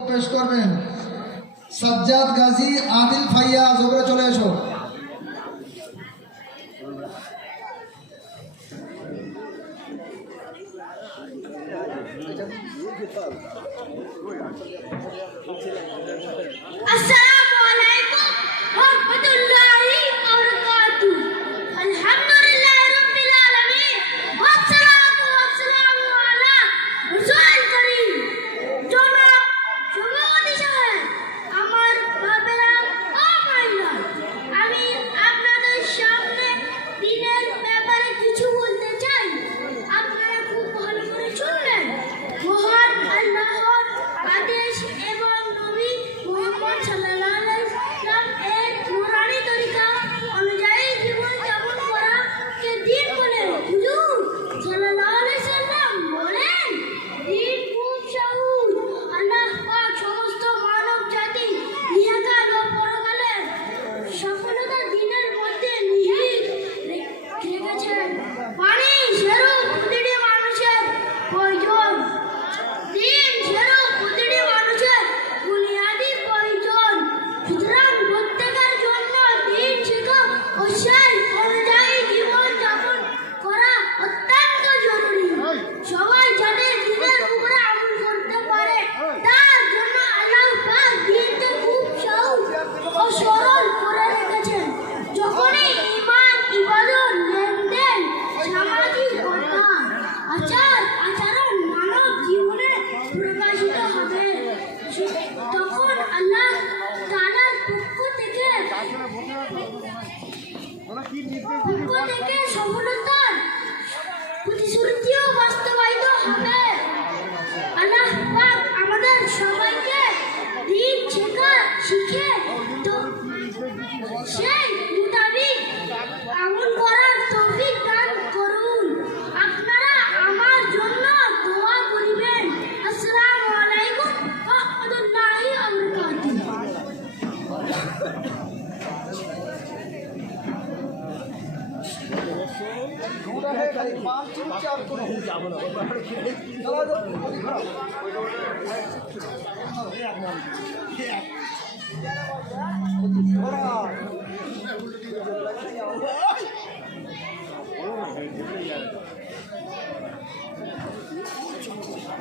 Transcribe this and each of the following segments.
पेश कर सज्जाद गाजी आदिल फाइया जोरे चले अच्छा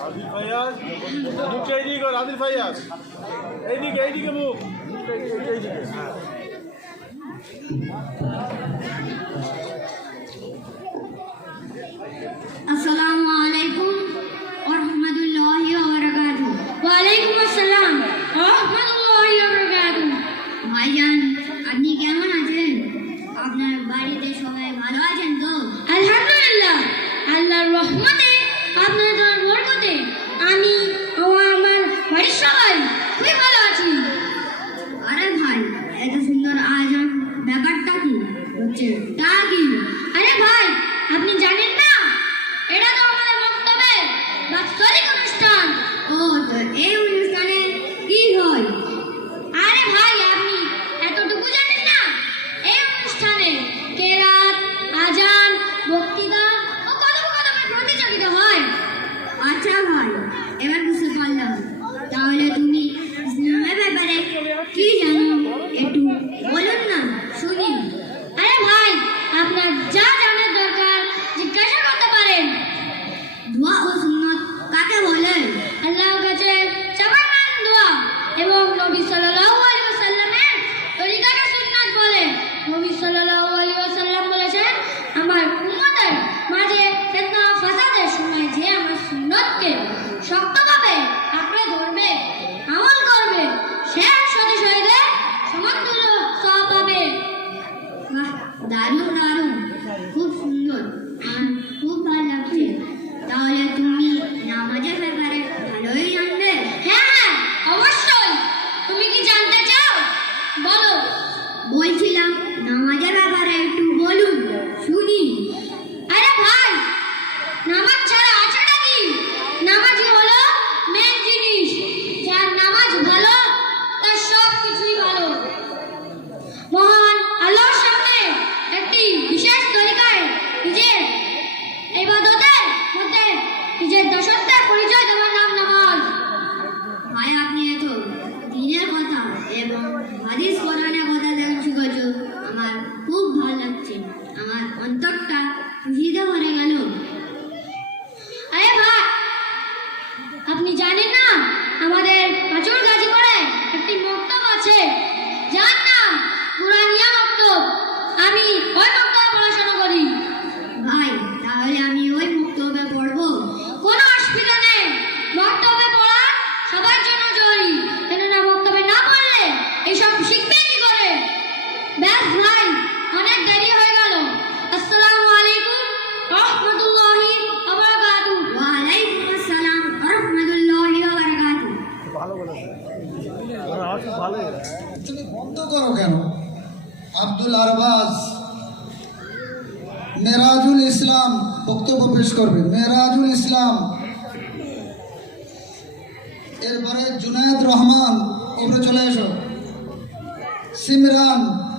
আদিল ফাইয়াজ মুখটা এইদিকে কর আদিল ফাইয়াজ এইদিকে এইদিকে মুখ। এইদিকে এইদিকে। do.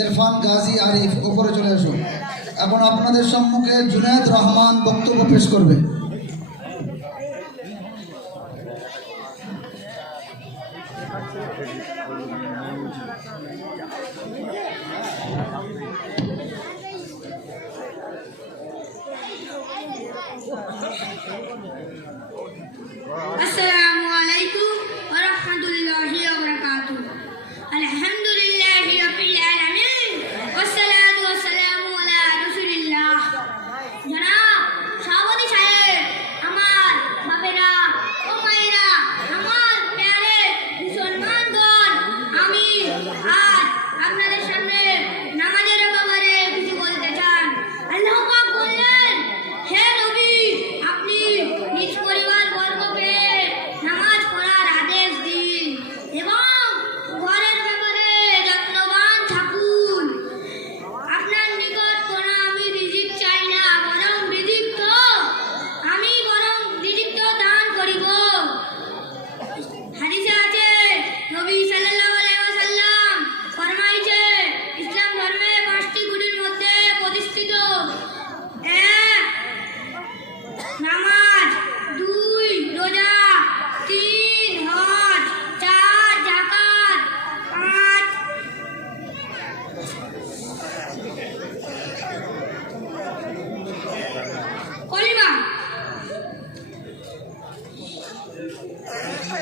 এরফান গাজী আরিফ ওপরে চলে আসুন। এখন আপনাদের সম্মুখে জুনায়দ রহমান বক্তব্য পেশ করবে।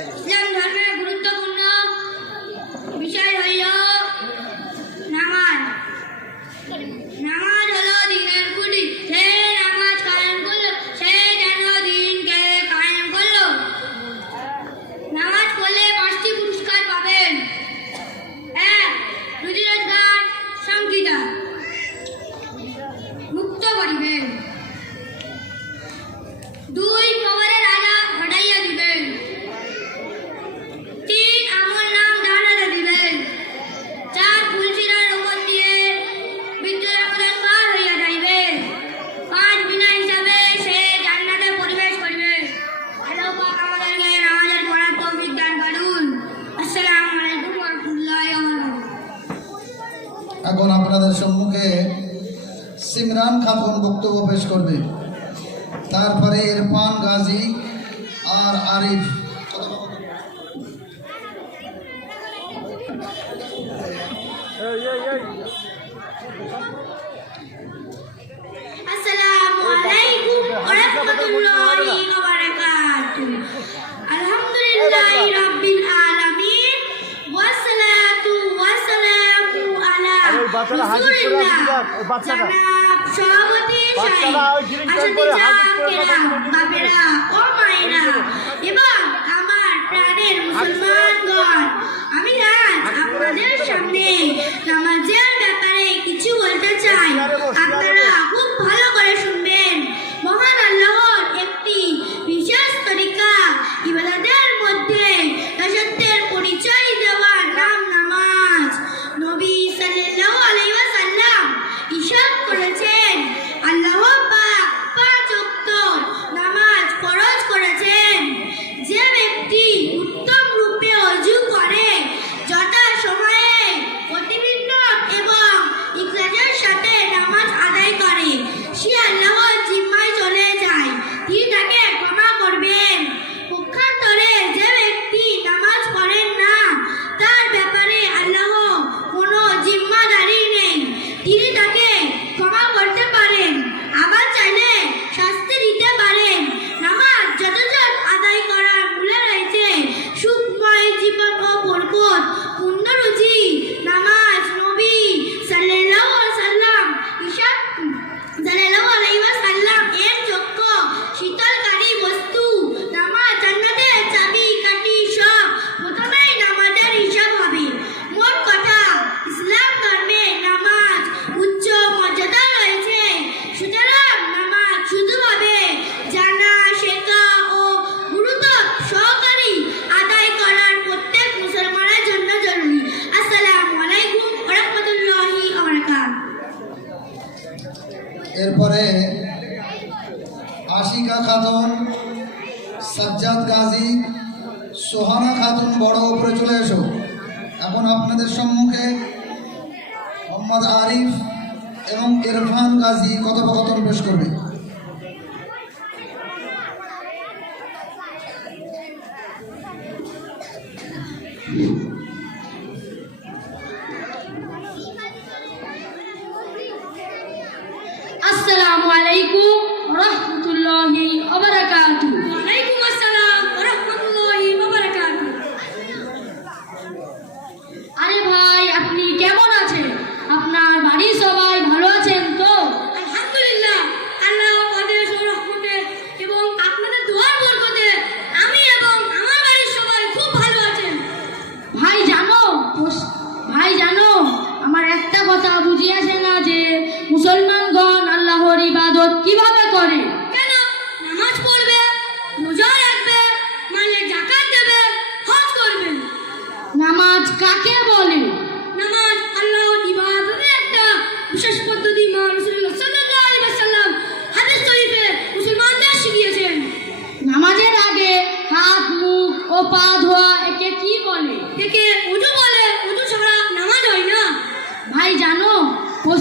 你 প্রবেশ করবে। তারপরে ইরফান গাজী আর আরিফ। বাচ্চারা হাজির করে আসুন বাচ্চারা আচ্ছা, এবং আমার প্রাণের আমি আজ আপনাদের সামনে নামাজের ব্যাপারে কিছু বলতে চাই। আপনারা মোহাম্মদ আরিফ এবং ইরফান গাজী কথোপকথন পেশ করবে।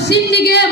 মুসলিম লীগের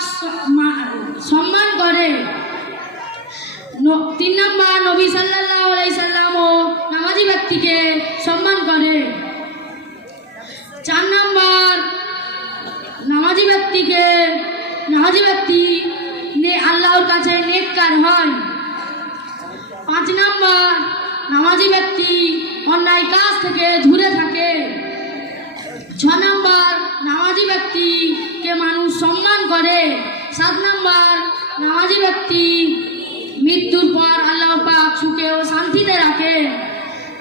স- মা- সম্মান করে তিন নম্বর, নবী সাল্লাম ও নামাজি ব্যক্তিকে সম্মান করে চার নম্বর, নামাজি ব্যক্তিকে, নামাজি ব্যক্তি নে আল্লাহর কাছে নেককার হয়। পাঁচ নম্বর, নামাজি ব্যক্তি অন্যায় কাজ থেকে দূরে থাকে। ছ নম্বর, নামাজি ব্যক্তিকে মানুষ সম্মান করে। সাত নম্বর, নামাজি ব্যক্তি মৃত্যুর পর আল্লাহ পাক সুখে ও শান্তিতে রাখে।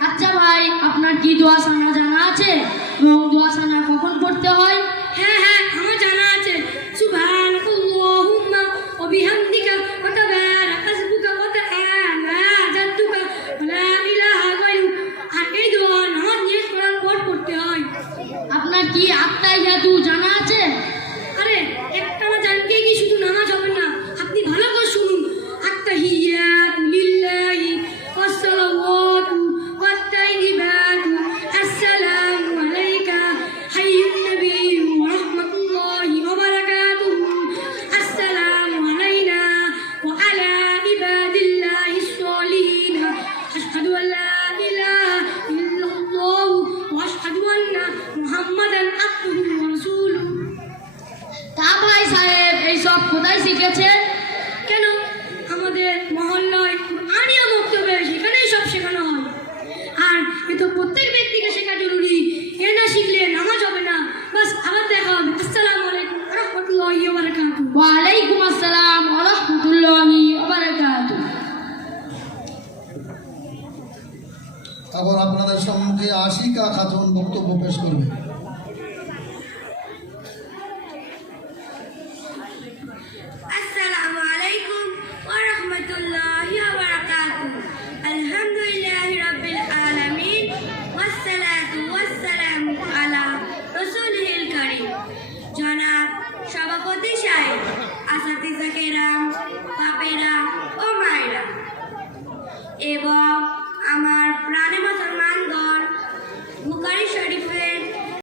আচ্ছা ভাই, আপনার কি দোয়া সানা জানা আছে? এবং দোয়া সানা কখন পড়তে হয়? সম্মুখে আশিকা খাতুন বক্তব্য পেশ করবে।